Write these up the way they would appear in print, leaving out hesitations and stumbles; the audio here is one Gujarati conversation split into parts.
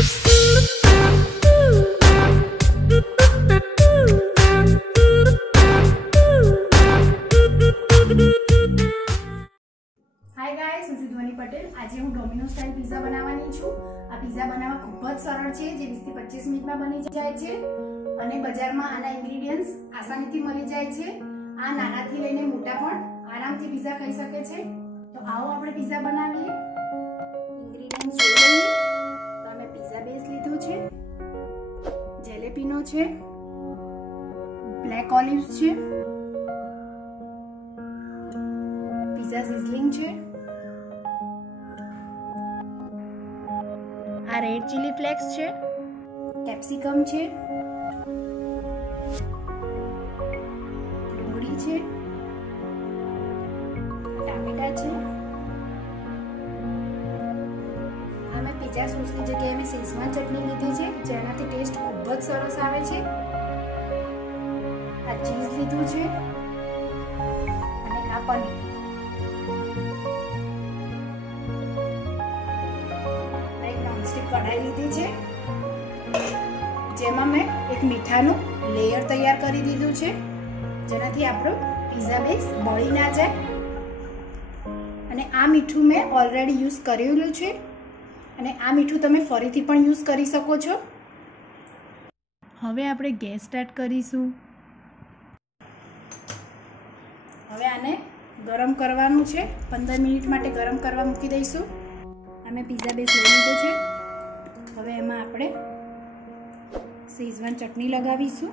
हाय गाइस, હું છું ધ્વની પટેલ। આજે હું ડોમિનો સ્ટાઇલ પિઝા બનાવવાની છું। આ પિઝા બનાવવા ખૂબ જ સરળ છે, જે 20 થી 25 મિનિટમાં બની જાય છે અને બજારમાં આના ઇન્ગ્રેડિયન્ટ્સ આસાનીથી મળી જાય છે। આ નાનાથી લઈને મોટા પણ આરામથી પિઝા ખાઈ શકે છે। તો આવો આપણે પિઝા બનાવીએ। ઇન્ગ્રેડિયન્ટ્સ જોઈ લઈએ। તો અમે પિઝા બેઝ લીધો છે, જેલેપીનો છે, બ્લેક ઓલિવ્સ છે, પિઝા સિઝલિંગ છે, આ રેડ ચીલી ફ્લેક્સ છે, કેપ્સિકમ છે, ડુંગળી છે, ટામેટા છે। આ મેં પિઝા સોસની જગ્યાએ મેં શેઝવાન ચટણી લીધી છે, જેનાથી ટેસ્ટ ખૂબ જ સરસ આવે છે। આ ચીઝ લીધું છે અને આ પનીર। કઢાઈ લીધી છે, જેમાં મેં એક મીઠાનું લેયર તૈયાર કરી દીધું છે, જેનાથી આપણો પિઝા બેઝ બળી ના જાય। અને આ મીઠું મેં ઓલરેડી યુઝ કરેલું છે અને આ મીઠું તમે ફરીથી પણ યુઝ કરી શકો છો। હવે આપણે ગેસ સ્ટાર્ટ કરીશું। હવે આને ગરમ કરવાનું છે, 15 મિનિટ માટે ગરમ કરવા મૂકી દઈશું। અમે પિઝા બેઝ લઈ લીધો છે। હવે એમાં આપણે શેઝવાન ચટણી લગાવીશું।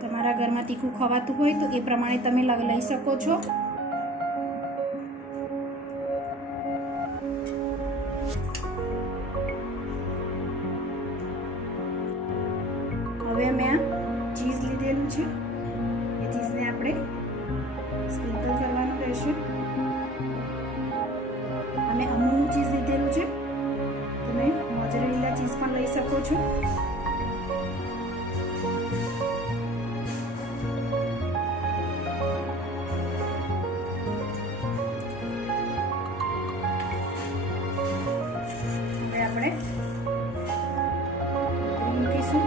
તમારા ઘરમાં તીખું ખવાતું હોય તો એ પ્રમાણે તમે લઈ શકો છો। હવે મેં આ ચીઝ લીધેલું છે, એ ચીઝને આપણે સ્પ્રિંકલ કરવાનું રહેશે। અમે અમૂલનું ચીઝ લીધેલું છે, તમે મોઝરેલા ચીઝ પણ લઈ શકો છો। હવે આપણે મૂકીશું।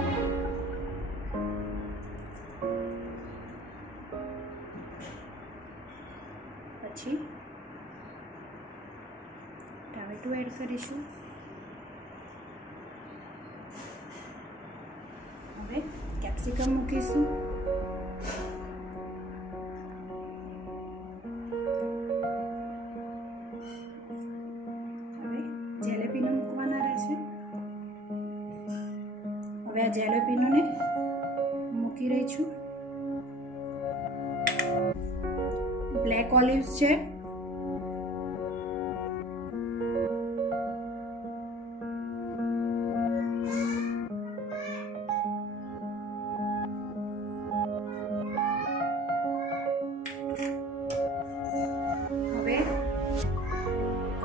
પછી ટામેટું એડ કરીશું। હવે કેપ્સિકમ મૂકીશું। હવે જેલેપીનો મૂકવાના રહેશે। હવે આ જેલેપીનોને મૂકી રહી છું। બ્લેક ઓલિવ્સ છે, હવે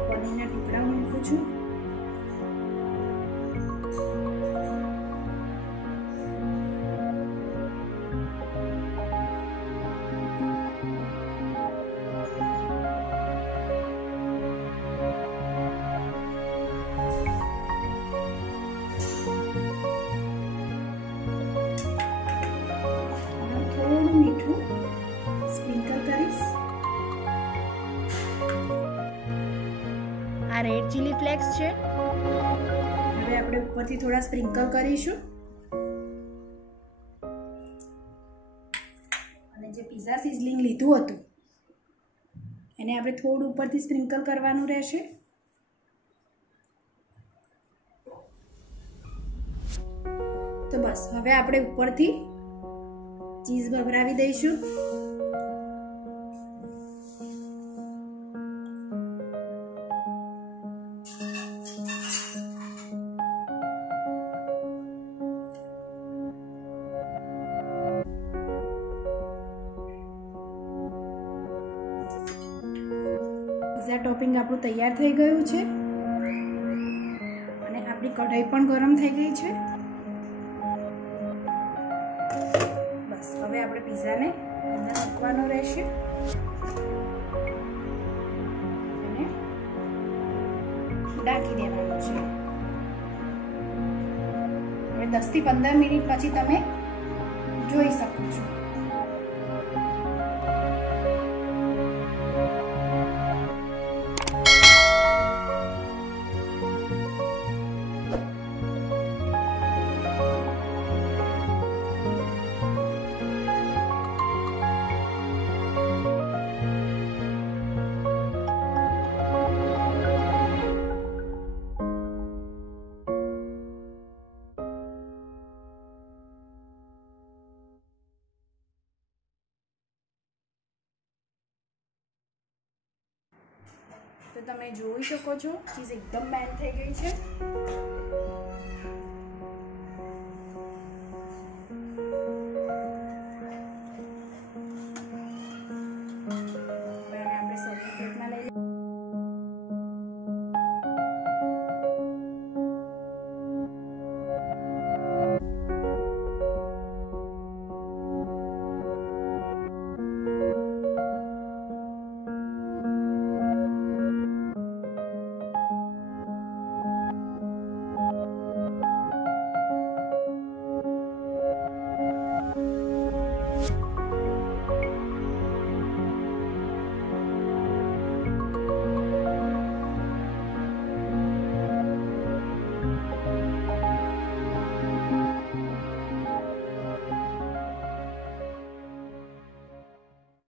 પનીરના ટુકડા મૂકું છું। મીઠું સ્પ્રિંકલ કરીશ। આ રેડ ચીલી ફ્લેક્સ છે, હવે આપણે ઉપરથી થોડા સ્પ્રિંકલ કરીશું। અને જે પિઝા સિઝલિંગ લીધું હતું એને આપણે થોડું ઉપરથી સ્પ્રિંકલ કરવાનું રહેશે। તો બસ હવે આપણે ઉપરથી ચીઝ ભભરાવી દઈશું। પિઝા ટોપિંગ આપણું તૈયાર થઈ ગયું છે અને આપણી કઢાઈ પણ ગરમ થઈ ગઈ છે. બસ હવે આપણે પિઝાને અંદર મૂકવાનો રહેશે અને ઢાંકી દેવાનું છે. હવે 10 થી 15 મિનિટ પછી તમે જોઈ શકો છો. તો તમે જોઈ શકો છો ચીઝ એકદમ મેલ્ટ થઈ ગઈ છે.